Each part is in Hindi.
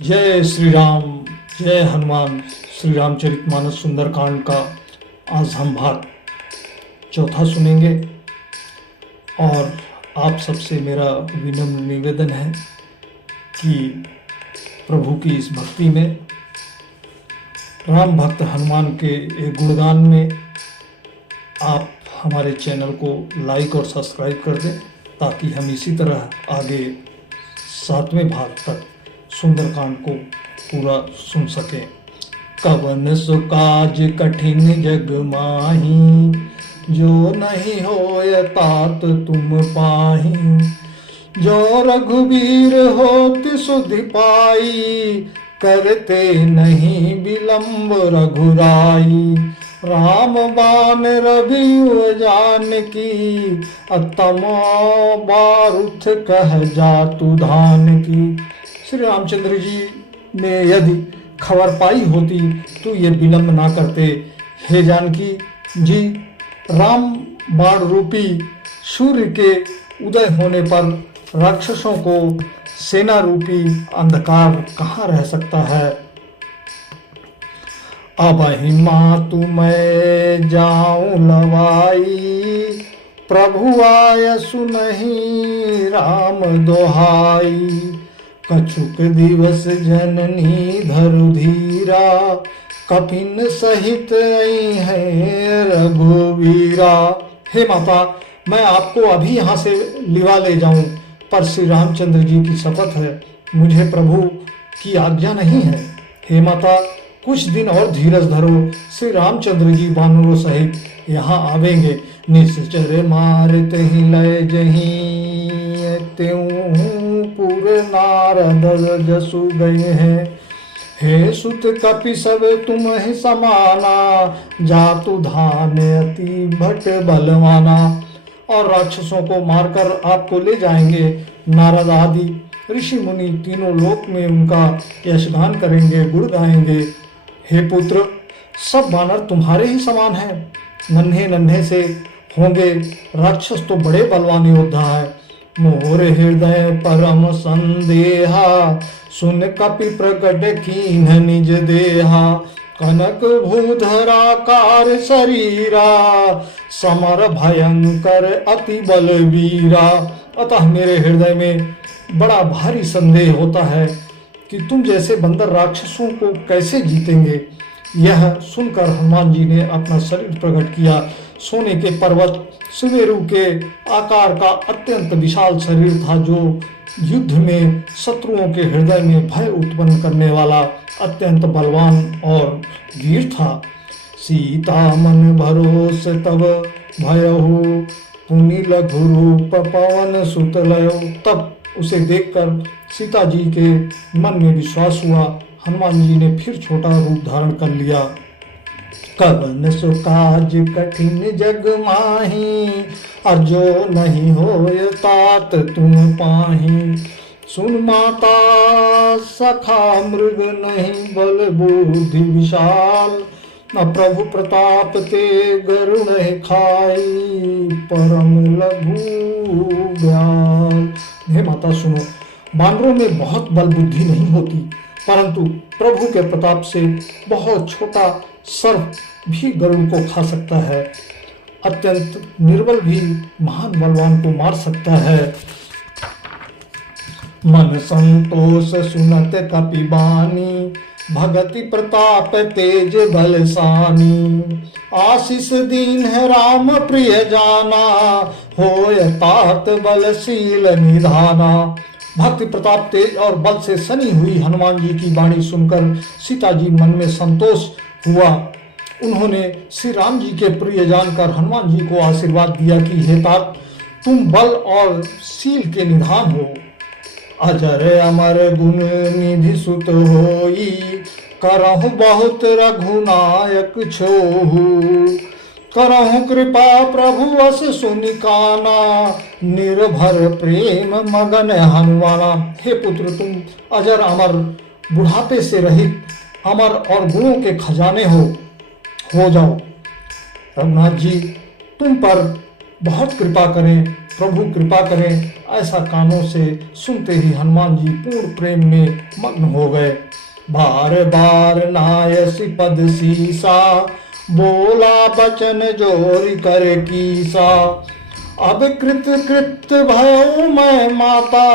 जय श्री राम, जय हनुमान। श्री रामचरितमानस सुंदरकांड का आज हम भाग चौथा सुनेंगे और आप सबसे मेरा विनम्र निवेदन है कि प्रभु की इस भक्ति में, राम भक्त हनुमान के एक गुणगान में आप हमारे चैनल को लाइक और सब्सक्राइब कर दें ताकि हम इसी तरह आगे 7वें भाग तक सुंदरकांड को पूरा सुन सकें। कवन सो काज कठिन जग माही, जो नहीं होय तात तुम पाही। जो रघुवीर होत सुधि पाई, करते नहीं विलंब रघुराई। राम बान रवि जानकी, अतमो बारुथ कह जातु धान की। श्री रामचंद्र जी ने यदि खबर पाई होती तो ये विलंब ना करते। हे जानकी जी, राम बाण रूपी सूर्य के उदय होने पर राक्षसों को सेना रूपी अंधकार कहाँ रह सकता है। अब मातु मैं जाऊं लवाई, प्रभु आय सुनहि राम दोहाई। कछुक दिवस जननी धरु धीरा, कपिन सहित आई है रघुवीरा। हे माता, मैं आपको अभी यहाँ से लिवा ले जाऊं, पर श्री रामचंद्र जी की शपथ है, मुझे प्रभु की आज्ञा नहीं है। हे माता, कुछ दिन और धीरज धरो, श्री रामचंद्र जी वानरों सहित यहाँ आवेंगे। निश्चर मारत ही लय जही, त्यों पुर नारद जसु गए हैं। हे सुत कपि सब तुम ही समाना, जातु धान अति भट बलवाना। और राक्षसों को मारकर आपको ले जाएंगे। नारद आदि ऋषि मुनि तीनों लोक में उनका यशगान करेंगे, गुण गाएंगे। हे पुत्र, सब वानर तुम्हारे ही समान हैं, नन्हे नन्हे से होंगे। राक्षस तो बड़े बलवान योद्धा है। मोर हृदय परम संदेहा, सुन कपि प्रकट कीन्ह निज देहा। कनक भूधराकार शरीरा, समर भयंकर अति बलवीरा। अतः मेरे हृदय में बड़ा भारी संदेह होता है कि तुम जैसे बंदर राक्षसों को कैसे जीतेंगे। यह सुनकर हनुमान जी ने अपना शरीर प्रकट किया। सोने के पर्वत सुमेरु के आकार का अत्यंत विशाल शरीर था, जो युद्ध में शत्रुओं के हृदय में भय उत्पन्न करने वाला अत्यंत बलवान और वीर था। सीता मन भरोस तब भयहु, पुनि लघु रूप पवन सुत लयो। तब उसे देखकर सीता जी के मन में विश्वास हुआ। हनुमान जी ने फिर छोटा रूप धारण कर लिया। कवन सो काज कठिन जग माही, अजो नहीं होय तात तुम पाही। सुन माता सखा मृग नहीं बल बुद्धि विशाल, न प्रभु प्रताप ते गरुण खाई, परम लघु ब्याल। हे माता सुनो, बानरों में बहुत बल बुद्धि नहीं होती, परंतु प्रभु के प्रताप से बहुत छोटा सर्प भी गरुड़ को खा सकता है। अत्यंत निर्बल भी महान बलवान को मार सकता है। मन संतोष सुनत कपि बानी, भगति प्रताप तेज बलसानी। आशीष दीन है राम प्रिय जाना, होय तात बलशील निधाना। भक्ति प्रताप तेज और बल से सनी हुई हनुमान जी की वाणी सुनकर सीता जी मन में संतोष हुआ। उन्होंने श्री राम जी के प्रिय जानकर हनुमान जी को आशीर्वाद दिया कि हे तात, तुम बल और शील के निधान हो। अजर अमर गुण निधि सुत होई, करहु बहुत रघुनायक छोहु। करहु कृपा प्रभु अस सुनिकाना, निर्भर प्रेम मगन हनुमाना। हे पुत्र, तुम अजर अमर, बुढ़ापे से रहित, अमर और गुणों के खजाने हो जाओ। रघुनाथ जी तुम पर बहुत कृपा करें प्रभु कृपा करें। ऐसा कानों से सुनते ही हनुमान जी पूर्ण प्रेम में मग्न हो गए। बार बार नायसी पद सीसा, बोला बचन जोरी कर कीसा। अब कृत कृत भयो मैं माता,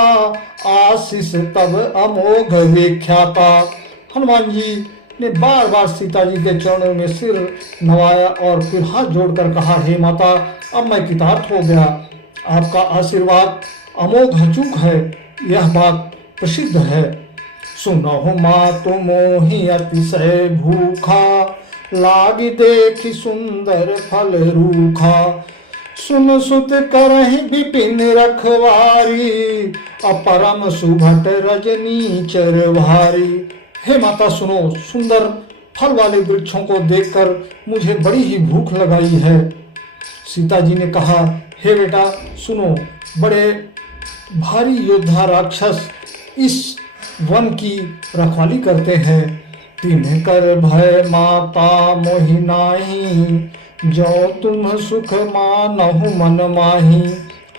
आशीष तब अमोघ विख्याता। हनुमान जी ने बार बार सीता जी के चरणों में सिर नवाया और फिर हाथ जोड़कर कहा, हे माता, अब मैं कृतार्थ हो गया। आपका आशीर्वाद अमोघ अचूक है, यह बात प्रसिद्ध है। सुनहु मातु मोहि अतिशय भूखा, लागी देखी सुंदर फल रूखा। सुन सुत करहि विपिन रखवारी, अपरम सुभट रजनी चर भारी। हे माता सुनो, सुंदर फल वाले वृक्षों को देखकर मुझे बड़ी ही भूख लगाई है। सीता जी ने कहा, हे बेटा सुनो, बड़े भारी योद्धा राक्षस इस वन की रखवाली करते हैं। तिन्ह कर भय माता मोहि नाही, जो तुम सुख मानहु मन माही।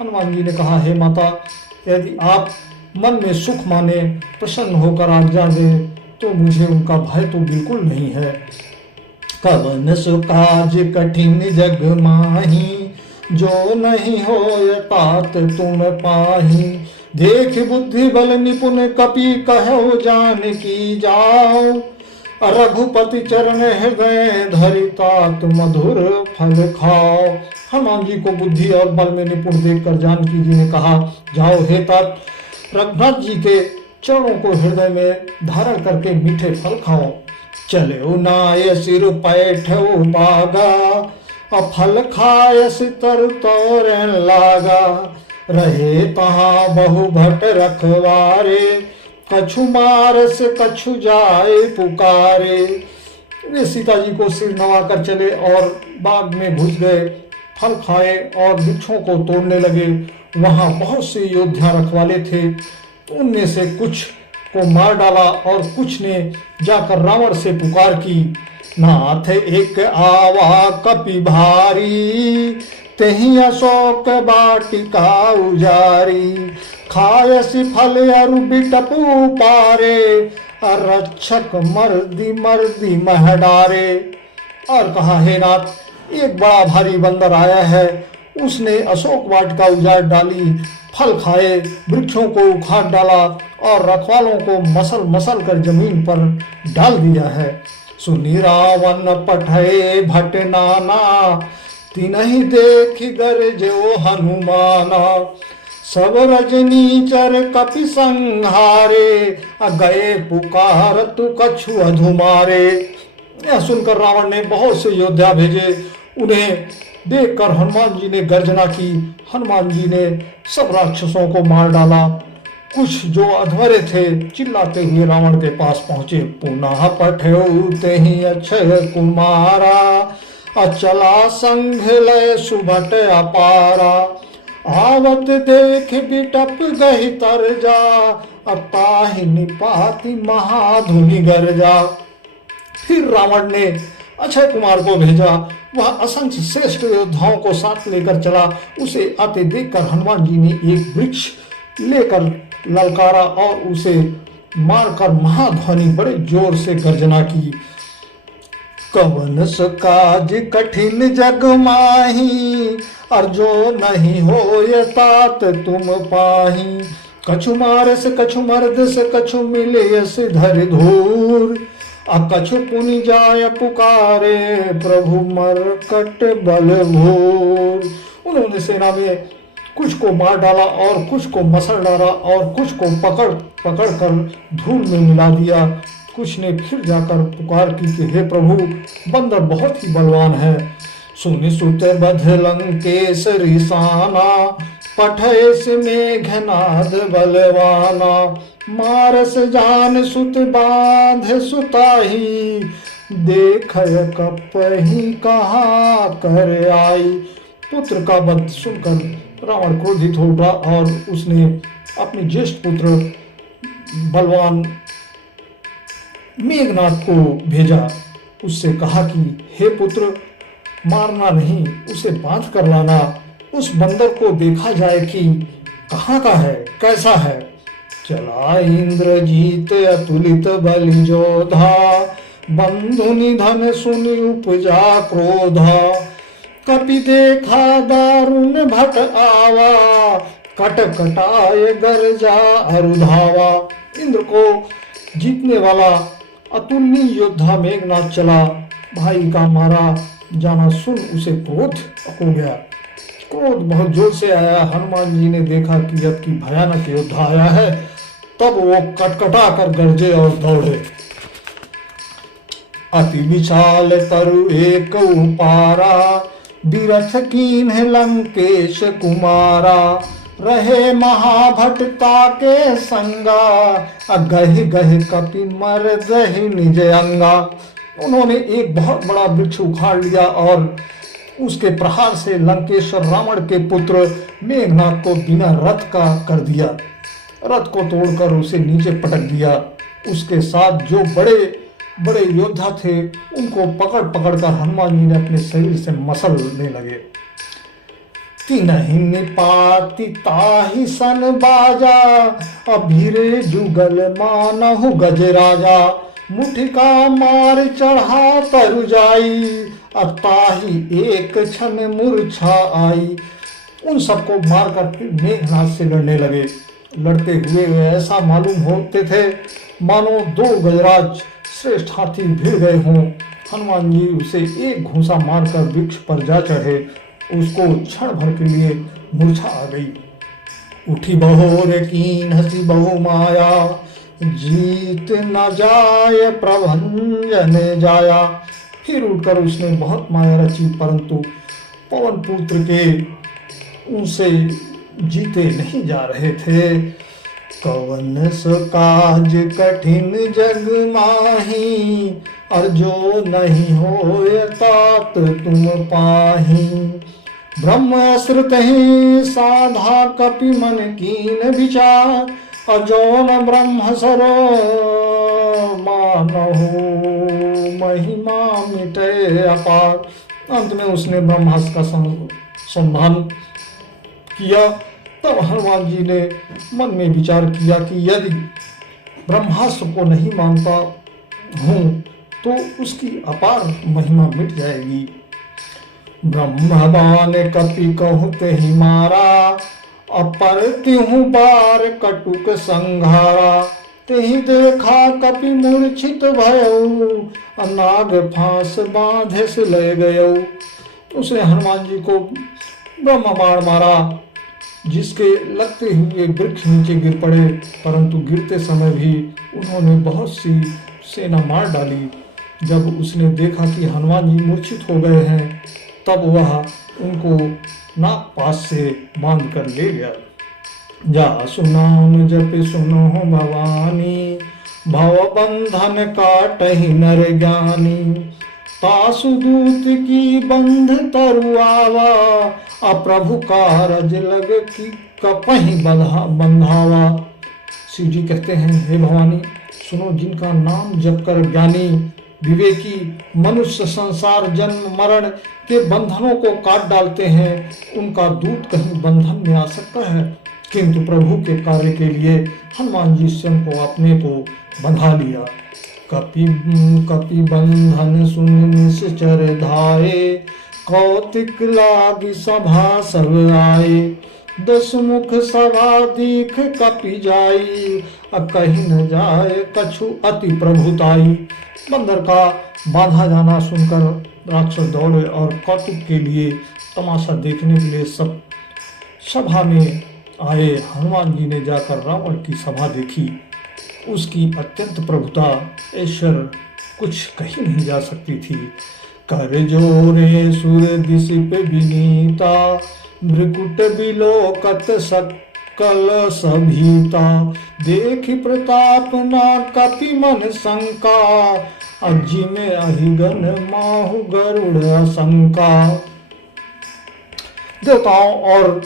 हनुमान जी ने कहा, हे माता, यदि आप मन में सुख माने, प्रसन्न होकर आज्ञा दे, तो मुझे उनका भय तो बिल्कुल नहीं है। कवन सो काज कठिन जग माही, जो नहीं हो तात तुम पाही। देख बुद्धि बल निपुण कपि कहो जान की जाओ, रघुपति चरण हृदय धरि तात मधुर फल खाओ। हनुमान जी को बुद्धि और बल में निपुण देखकर जानकी जी ने कहा, जाओ हे तात, रघुनाथ जी के चरणों को हृदय में धारण करके मीठे फल खाओ। चले नाय सिर पैठो बागा, फल खायस तर तोरन लागा। रहे तहाँ बहु भट रखवारे, कछु मारस कछु जाए पुकारे। वे सीता जी को सिर नवाकर चले और बाग में घुस गए, फल खाए और वृक्षों को तोड़ने लगे। वहां बहुत से योद्धा रखवाले थे, उनमें से कुछ को मार डाला और कुछ ने जाकर रावण से पुकार की, नाथ एक आवा कपि भारी, तेहि अशोक बाटिका उजारी। खायसी फल अरु बिटपु पारे, रक्षक मर्दी मर्दी मह डारे। और कहा, हे नाथ, एक बड़ा भारी बंदर आया है, उसने अशोक वाटिका उजाड़ डाली, फल खाए, वृक्षों को उखाड़ डाला और रखवालों को मसल मसल कर जमीन पर डाल दिया है। सुनी रावण पठे भट नाना, तिनहि देखि गरजो हनुमाना। सब रजनीचर कपि संहारे, गए पुकारत कछु अधुमारे। यह सुनकर रावण ने बहुत से योद्धा भेजे, उन्हें देखकर हनुमान जी ने गर्जना की। हनुमान जी ने सब राक्षसों को मार डाला। कुछ जो अधमरे थे चिल्लाते हुए रावण के पास पहुंचे। पुनः पठ्यो तेहि अक्षय कुमारा, अचला संघ लय सुभट अपारा। आवत देख बिटप गहि तरजा, अताहि निपाति महाधुनि गर्जा। फिर रावण ने अक्षय कुमार को भेजा, वह असंख्य श्रेष्ठ योद्धाओं को साथ लेकर चला। उसे आते देखकर हनुमान जी ने एक वृक्ष लेकर ललकारा और उसे मारकर महाध्वनि बड़े जोर से गर्जना की। कवन सो काज कठिन जग माही, और जो नहीं होय तात तुम पाही। कछु मारस कछु मर्दस, कछु मिलयस धरि धूर। कछु पुनि जाय पुकारे, प्रभु मरकट बल भूर। उन्होंने सेना में कुछ को मार डाला और कुछ को मसल डाला और कुछ को पकड़ कर धूल में मिला दिया। कुछ ने फिर जाकर पुकार की कि हे प्रभु, बंदर बहुत ही बलवान है। सुनि सुत बध लंकेश रिसाना, पठयस मेघनाद बलवाना। मारस जान सुत बांध सुताही, देखय कपहि कहा कर आई। पुत्र का वध सुनकर रावण क्रोधित हो उठा और उसने अपने ज्येष्ठ पुत्र बलवान मेघनाद को भेजा। उससे कहा कि हे पुत्र, मारना नहीं, उसे बांध कर लाना। उस बंदर को देखा जाए कि कहाँ का है, कैसा है। चला इंद्रजीत अतुलित बलि जोधा, बंधु निधन सुनि उपजा क्रोधा। कपि देखा दारुण भट आवा, कट कटाए गर्जा अरुधावा। इंद्र को जीतने वाला अतुलनीय योद्धा मेघनाथ चला, भाई का मारा जाना सुन उसे क्रोध हो गया। क्रोध बहुत जोर से आया। हनुमान जी ने देखा कि अब की भयानक योद्धा आया है, तब वो कटकटा कर गरजे और दौड़े। अति विशाल तरु एक उपारा, बिरथ कीन्ह लंकेश कुमारा। रहे महाभटता के संगा, गह गह कपि मर दहि निज अंगा। उन्होंने एक बहुत बड़ा वृक्ष उखाड़ लिया और उसके प्रहार से लंकेश्वर रावण के पुत्र मेघनाथ को बिना रथ का कर दिया। रथ को तोड़कर उसे नीचे पटक दिया। उसके साथ जो बड़े बड़े योद्धा थे उनको पकड़ पकड़ कर हनुमान जी ने अपने शरीर से मसलने लगे। तिनहि निपाति ताहि सन बाजा, अभिरे जुगल मानहु गजराजा। मुठिका मार चढ़ा तरु जाई, अताही एक क्षण मूर्छा आई। उन सबको मारकर फिर मेघनाथ से लड़ने लगे। लड़ते हुए वे ऐसा मालूम होते थे मानो दो गजराज श्रेष्ठ हाथी भिड़ गए हों। हनुमान जी उसे एक घूंसा मारकर वृक्ष पर जा चढ़े। उसको क्षण भर के लिए मूर्छा आ गई। उठी बहोर कीन हसी बहु माया, जीत न जाय प्रभंजन जाया। फिर उठकर उसने बहुत माया रची, परंतु पवन पुत्र के उनसे जीते नहीं जा रहे थे। कवन सो काज कठिन जग माही, और जो नहीं होय तात तुम पाही। ब्रह्म श्रुत ही साधा कपि मन कीन विचार, और जो न ब्रह्म सरो मानहु महिमा मिटे अपार। अंत में उसने ब्रह्मास्त्र का संधान किया। तब हनुमान जी ने मन में विचार किया कि यदि ब्रह्मास्त्र को नहीं मानता हूँ तो उसकी अपार महिमा मिट जाएगी। ब्रह्मवान कपि कहते ही मारा, अपर तिहु बार कटुक संघारा। तेहि देखा कपि मूर्छित भयउ, नाग फांस बांधे से ले गयउ। उसने हनुमान जी को ब्रह्म बाण मारा, जिसके लगते हुए वृक्ष नीचे गिर पड़े, परंतु गिरते समय भी उन्होंने बहुत सी सेना मार डाली। जब उसने देखा कि हनुमान जी मूर्छित हो गए हैं, तब वह उनको नाग पास से बांध कर ले गया। जा सुनाम जप सुनो भवानी, भव बंधन काटहि नर ज्ञानी। तासु दूत की बंध तरुआवा, अप्रभु कारज लग की कपहि बंधावा। शिव जी कहते हैं, हे भवानी सुनो, जिनका नाम जप कर ज्ञानी विवेकी मनुष्य संसार जन्म मरण के बंधनों को काट डालते हैं, उनका दूत कहीं बंधन में आ सकता है। किंतु प्रभु के कार्य के लिए हनुमान जी स्वयं को अपने को बंधा लिया। कपि कपि बंधन सुन निश्चर धाये, कौतिक लागी सभा सब आए। दसमुख सभा दीख कपि जाई, कहीं न जाए कछु अति प्रभुताई। बंदर का बांधा जाना सुनकर राक्षस दौड़े और कौतुक के लिए तमाशा देखने के लिए सब सभा में आए। हनुमान जी ने जाकर रावण की सभा देखी। उसकी अत्यंत प्रभुता ऐश्वर कुछ कही नहीं जा सकती थी। कर जोरे सुर दिसिप विनीता, भृकुट बिलोकत सकल सभीता। देखि प्रताप ना कपि मन शंका, अज्जि में अहिगन माहु गरुड़ शंका। देवताओं और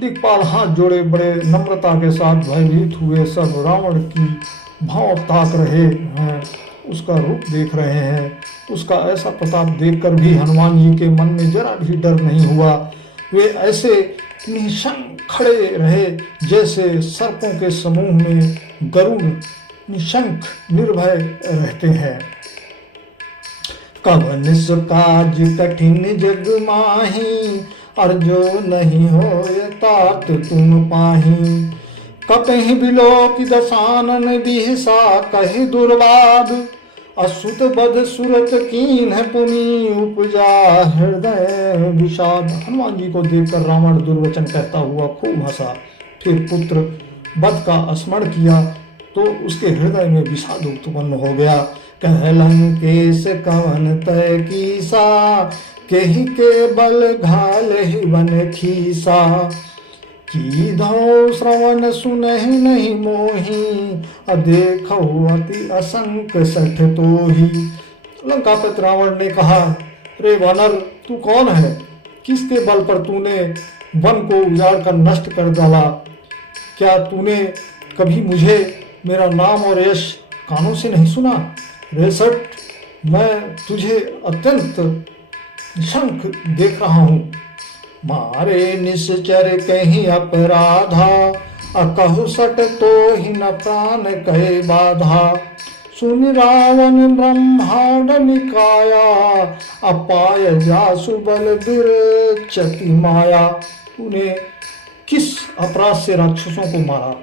दिक्पाल हाथ जोड़े बड़े नम्रता के साथ भयभीत हुए सब रावण की भाव ताक रहे हैं, उसका रूप देख रहे हैं। उसका ऐसा प्रताप देखकर भी हनुमान जी के मन में जरा भी डर नहीं हुआ। वे ऐसे निशंक खड़े रहे जैसे सर्पों के समूह में गरुड़ निशंक निर्भय रहते हैं। कवन काज कठिन जग माही, और जो नहीं हो तात तुम पाही। कपहि बिलोक दसानन बिहसा कहि दुर्वाद, असुत बद सुरत कीन पुनि उपजा हृदय विषाद। हनुमान जी को देखकर रावण दुर्वचन कहता हुआ खूब हंसा, फिर पुत्र बद का स्मरण किया तो उसके हृदय में विषाद उत्पन्न हो गया। कहलन केस कवन तय कीसा, केहि के बल घाल ही बन खीसा। की धौ श्रवण सुनहि नहीं मोही, देखो अति असंक सठ तोही। लंकापति रावण ने कहा, रे वानर तू कौन है? किसके बल पर तूने वन को उजाड़ कर नष्ट कर डाला? क्या तूने कभी मुझे मेरा नाम और यश कानों से नहीं सुना? रे सठ, मैं तुझे अत्यंत निशंक देख रहा हूँ। मारे निश्चर कहीं अपराधा, अकहु सट तो ही न प्राण कहे बाधा। सुन रावण ब्रह्मांड निकाया, अपाय जासु बल विरचति माया। तूने किस अपराध से राक्षसों को मारा?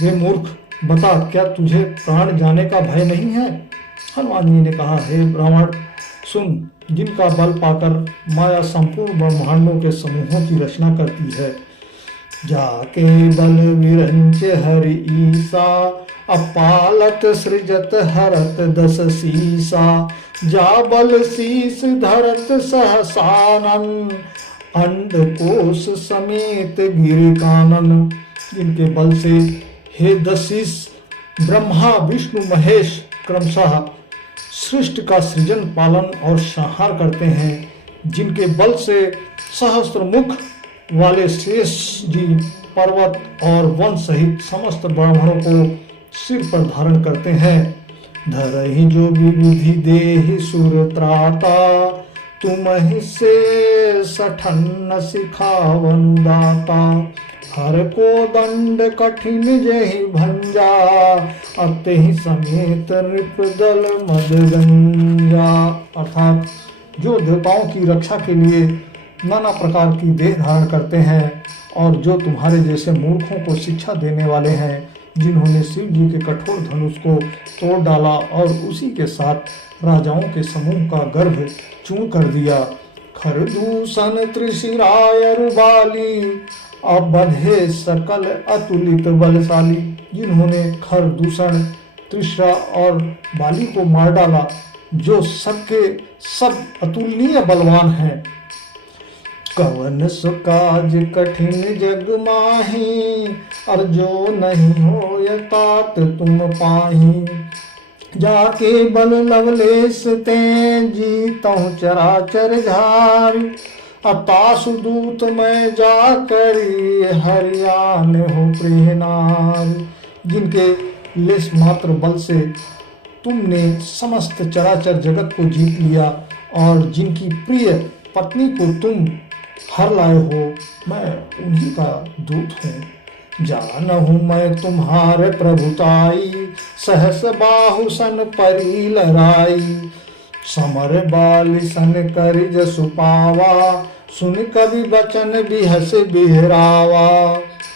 वे मूर्ख, बता क्या तुझे प्राण जाने का भय नहीं है? हनुमान जी ने कहा, हे रावण सुन, जिनका बल पाकर माया संपूर्ण ब्रह्मांडों के समूहों की रचना करती है। जाके बल विरंच हरि ईसा, अपालत सृजत हरत दस सीसा। जा बल शीस धरत सहसानन, अंड कोश समेत गिर कानन। जिनके बल से हे दशीस ब्रह्मा विष्णु महेश क्रमशः सृष्टि का सृजन पालन और संहार करते हैं। जिनके बल से सहस्त्र मुख वाले शेष जी पर्वत और वन सहित समस्त ब्राह्मणों को सिर पर धारण करते हैं। धरहि जो विविधि देहि सुर त्राता, तुम ही से सठन्न सिखावन दाता। हर को दंड कठिन जहि भंजा, अतहि समेत नृपदल मदगंजा। अर्थात जो देवताओं की रक्षा के लिए नाना प्रकार की देह धारण करते हैं और जो तुम्हारे जैसे मूर्खों को शिक्षा देने वाले हैं, जिन्होंने शिव जी के कठोर धनुष को तोड़ डाला और उसी के साथ राजाओं के समूह का गर्भ चूर्ण कर दिया। खरदूषण त्रिशिराय रुबाली, अबधे सकल अतुलित बलशाली। जिन्होंने खरदूषण त्रिशिरा और बाली को मार डाला, जो सबके सब अतुलनीय बलवान हैं। कवन सुकाज कठिन जग माही, और जो नहीं हो तात तुम पाही। जाके बल लवलेश ते जीतहु चराचर झार, अतासु दूत मैं जा करी हरियान हो प्रेहनार। जिनके लेश मात्र बल से तुमने समस्त चराचर जगत को जीत लिया और जिनकी प्रिय पत्नी को तुम हर लाए हो, मैं उन्हीं का दूत हूँ। जानहु मैं तुम्हारे प्रभुताई, सहस बाहु सन परी लहराई। समर बाल सन कर जसु पावा, सुन कवि बचन बिहस बिहरावा।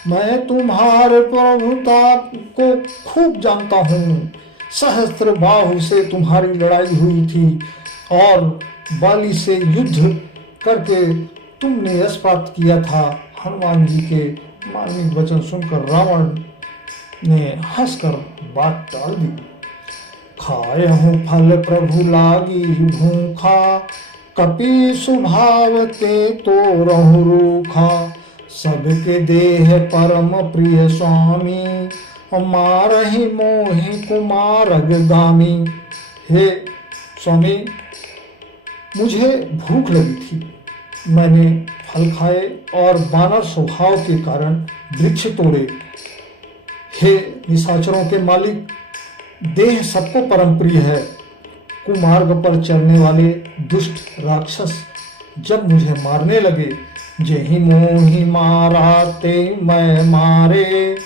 मैं तुम्हारे प्रभुता को खूब जानता हूँ। सहस्त्र बाहु से तुम्हारी लड़ाई हुई थी और बाली से युद्ध करके तुमने यश प्राप्त किया था। हनुमान जी के मार्मिक वचन सुनकर रावण ने हंसकर बात टाल दी। खायहु फल प्रभु लागी भूखा, कपि स्वभाव ते तो रहु रूखा। सबके देह परम प्रिय स्वामी, मारहि मोहि कुमार अग्रगामी। हे स्वामी, मुझे भूख लगी थी, मैंने फल खाए और बानर स्वभाव के कारण वृक्ष तोड़े। हे निशाचरों के मालिक, देह सबको परम प्रिय है। कुमार्ग पर चलने वाले दुष्ट राक्षस जब मुझे मारने लगे, जेहि मोहि मारा ते मैं मारे,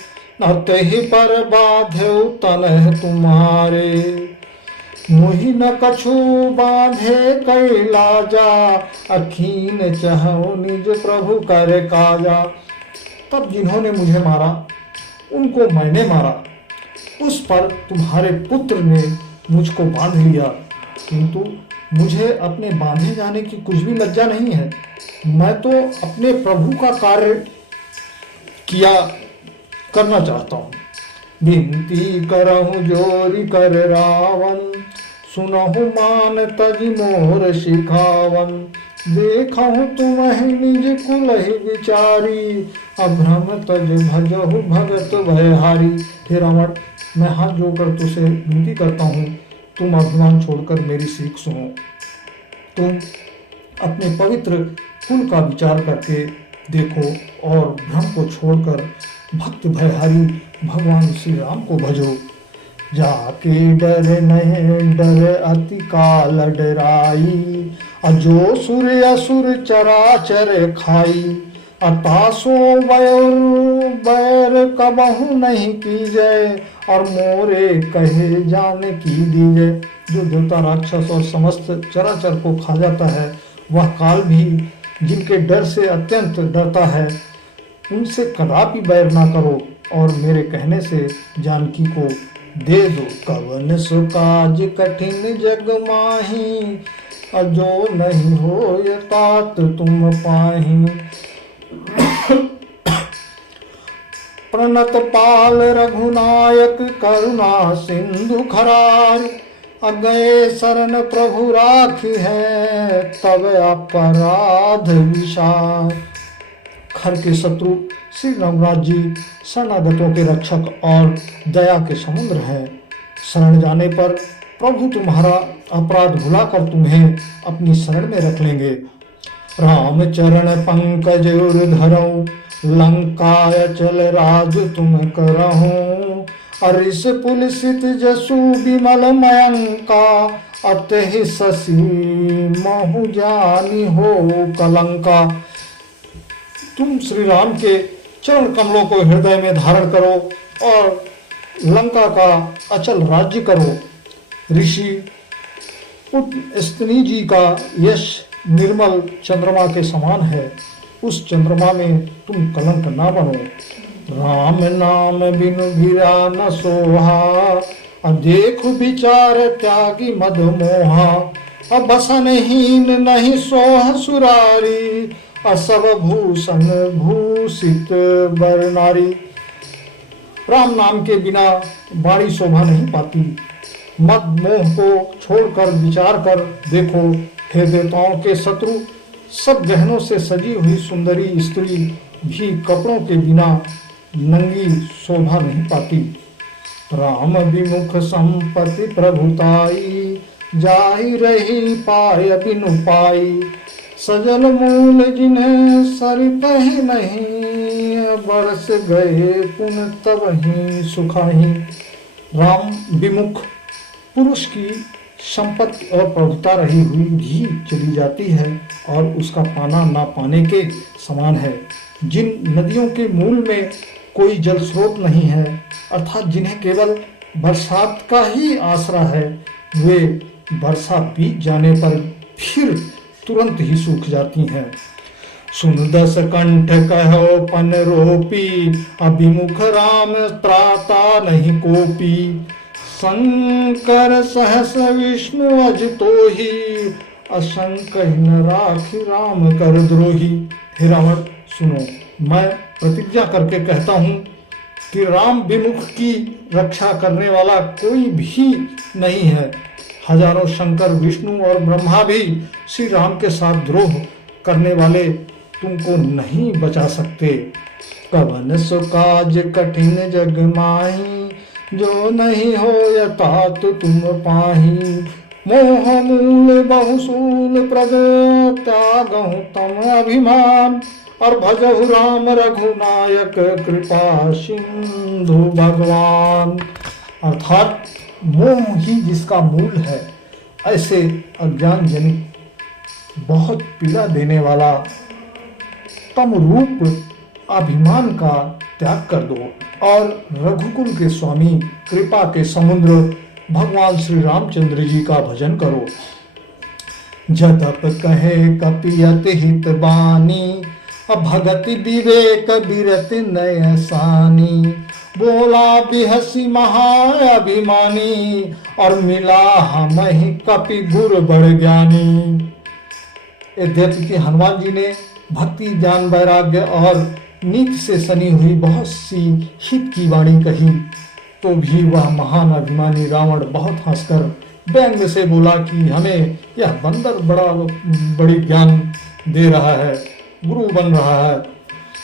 न तेहि पर बाधे तनह तुम्हारे। मोहि न कछु बांधे कैला जा, अखीन चहु निज प्रभु कर काजा। तब जिन्होंने मुझे मारा उनको मैंने मारा, उस पर तुम्हारे पुत्र ने मुझको बांध लिया, किंतु मुझे अपने बांधे जाने की कुछ भी लज्जा नहीं है। मैं तो अपने प्रभु का कार्य किया करना चाहता हूँ। विनती करहु जोरी कर रावण, सुनहु मान तज मोर शिखावन। देखहु तुम्हि निज कुलहि विचारी, अभ्रम तज भजहु भगत भयहारी। हे रावण, मैं हाथ जोड़कर तुझसे विनती करता हूँ, तुम अभिमान छोड़कर मेरी सीख सुनो। तुम अपने पवित्र कुल का विचार करके देखो और भ्रम को छोड़कर भक्त भयहारी भगवान श्री राम को भजो। जाके डर नहीं डर अति काल डराई, अजो सुर असुर चराचर खाई। अतासो बैर कबहु नहीं कीजय, और मोरे कहे जान की दीजय। जो देवता राक्षस और समस्त चराचर को खा जाता है, वह काल भी जिनके डर से अत्यंत डरता है, उनसे कदापि बैर ना करो और मेरे कहने से जानकी को दे दो। कवन सो काज कठिन जग माही, अजो नहीं हो तात तुम पाही। प्रणत पाल रघुनायक करुणा सिंधु खरार, अगए शरण प्रभु राखी है, तब अपराध विशाल। खर के शत्रु श्री रघुनाथ जी शरणागतों के रक्षक और दया के समुद्र हैं। शरण जाने पर प्रभु तुम्हारा अपराध भुलाकर तुम्हें अपनी शरण में रख लेंगे। राम चरण पंकज उर धरऊं, लंकाय चल राज तुम करहूं। अरिस पुलसित जसु विमल मयंका, अतहि शशि महु जानी हो कलंका। तुम श्री राम के चरण कमलों को हृदय में धारण करो और लंका का अचल राज्य करो। ऋषि स्तनी जी का यश निर्मल चंद्रमा के समान है, उस चंद्रमा में तुम कलंक ना बनो। राम नाम बिनु भिरा न सोहा, देखु विचार त्यागी मद मोहा। बसनहीन नहीं सोह सुरारी, असव भूषण भूषित बर नारी। राम नाम के बिना बाणी शोभा नहीं पाती। मद मोह को छोड़कर विचार कर देखो, हे देवताओं के शत्रु, सब गहनों से सजी हुई सुंदरी स्त्री भी कपड़ों के बिना नंगी शोभा नहीं पाती। राम विमुख संपत्ति प्रभुताई, जाहि रही पाय बिनु पाई। सजल मूल जिन्हें सरित ही नहीं, बरस गए पुन तब ही सुखाही। राम विमुख पुरुष की संपत्ति और प्रभुता रही हुई भी चली जाती है और उसका पाना ना पाने के समान है। जिन नदियों के मूल में कोई जल स्रोत नहीं है, अर्थात जिन्हें केवल बरसात का ही आसरा है, वे वर्षा बीत जाने पर फिर तुरंत ही सूख जाती हैं। सुन दस कंठ कहो पन रोपी, अभिमुख राम त्राता नहीं कोपी। शंकर सहस विष्णु अज तो ही, असंक न राखी राम कर द्रोही। हे रावण सुनो, मैं प्रतिज्ञा करके कहता हूँ कि राम विमुख की रक्षा करने वाला कोई भी नहीं है। हजारों शंकर विष्णु और ब्रह्मा भी श्री राम के साथ द्रोह करने वाले तुमको नहीं बचा सकते। कवन सो काज कठिन जग माही, जो नहीं हो तात तुम पाही। मोह मूल बहुसूल प्रग, त्यागहु तम अभिमान। और भजहु राम रघुनायक, कृपा सिंधु भगवान। अर्थात मोह ही जिसका मूल है, ऐसे अज्ञान जनित बहुत पीड़ा देने वाला तम रूप अभिमान का त्याग कर दो और रघुकुल के स्वामी कृपा के समुद्र भगवान श्री रामचंद्र जी का भजन करो। जदप कहे कपियत हित बानी, भगति विवेक बिरति नय सानी। बोला बिहसी महाअभिमानी, और मिला हम ही कपि गुर बड़ ज्ञानी। यद्यपि कि हनुमान जी ने भक्ति ज्ञान वैराग्य और नीति से सनी हुई बहुत सी हित की वाणी कही, तो भी वह महान अभिमानी रावण बहुत हंसकर व्यंग से बोला कि हमें यह बंदर बड़ी ज्ञान दे रहा है, गुरु बन रहा है।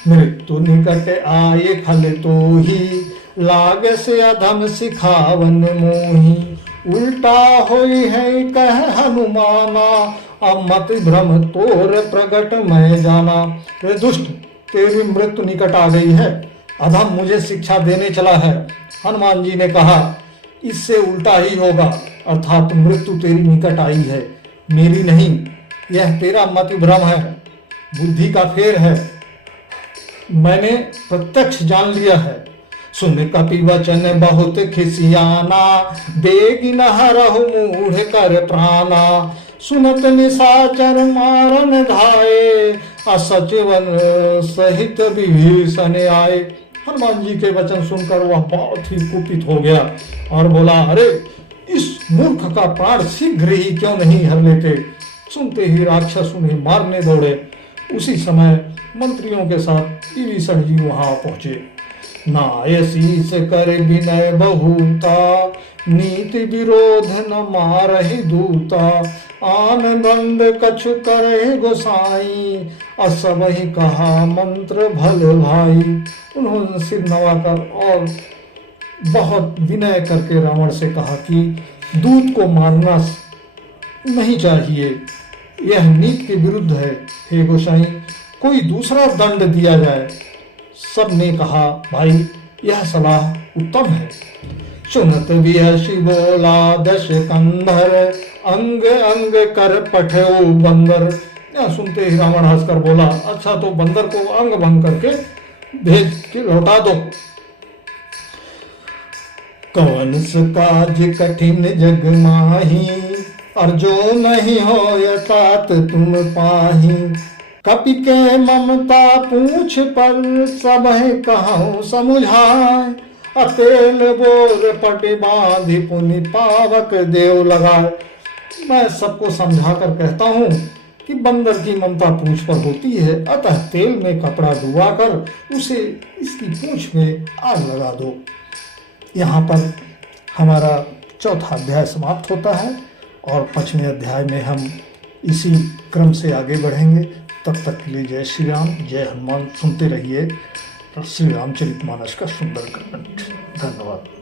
मृत्यु निकट आए खल तो ही, लाग से अधम सिखावन मोही। उल्टा होई है कह हनुमाना, अब मत भ्रम तोर प्रगट मैं जाना। रे दुष्ट, तेरी मृत्यु निकट आ गई है, अधम मुझे शिक्षा देने चला है। हनुमान जी ने कहा, इससे उल्टा ही होगा, अर्थात मृत्यु तेरी निकट आई है, मेरी नहीं। यह तेरा मति भ्रम है, बुद्धि का फेर है, मैंने प्रत्यक्ष जान लिया है। सुन कपि वचन बहुत खिसियाना, बेगी न हरहु मूढ़ कर प्राणा। सुनत निशाचर मारन धाये, असचिवन सहित विभीषण आए। हनुमान जी के वचन सुनकर वह बहुत ही कुपित हो गया और बोला, अरे इस मूर्ख का प्राण शीघ्र ही क्यों नहीं हर लेते। सुनते ही राक्षस उन्हें मारने दौड़े। उसी समय मंत्रियों के साथ विभीषण जी वहां पहुंचे। नाय शीस कर विनय बहुता, नीति विरोध न मारहि दूता। आन बंद कछु करे गोसाई, असबहि कहा मंत्र भल भाई। उन्होंने सिर नवाकर और बहुत विनय करके रावण से कहा कि दूत को मारना नहीं चाहिए, यह नीति के विरुद्ध है। हे गोसाई, कोई दूसरा दंड दिया जाए। सब ने कहा, भाई यह सलाह उत्तम है। सुनत विहसी बोला दश कंधर, अंग अंग कर पठो बंदर। यह सुनते ही रावण हंसकर बोला, अच्छा तो बंदर को अंग भंग करके भेज के लौटा दो। कौन काज कठिन जग माही, और जो नहीं हो तात तुम पाही। कपि के ममता पूछ पर, सब कहूँ समुझाए। अतेल बोर पटि बांधि पुनि पावक देव लगाए। मैं सबको समझा कर कहता हूँ कि बंदर की ममता पूंछ पर होती है, अतः तेल में कपड़ा डुबा कर उसे इसकी पूंछ में आग लगा दो। यहाँ पर हमारा चौथा अध्याय समाप्त होता है और 5वें अध्याय में हम इसी क्रम से आगे बढ़ेंगे। तब तक के लिए जय श्री राम, जय हनुमान। सुनते रहिए श्री रामचरितमानस का सुंदर कंठ। धन्यवाद।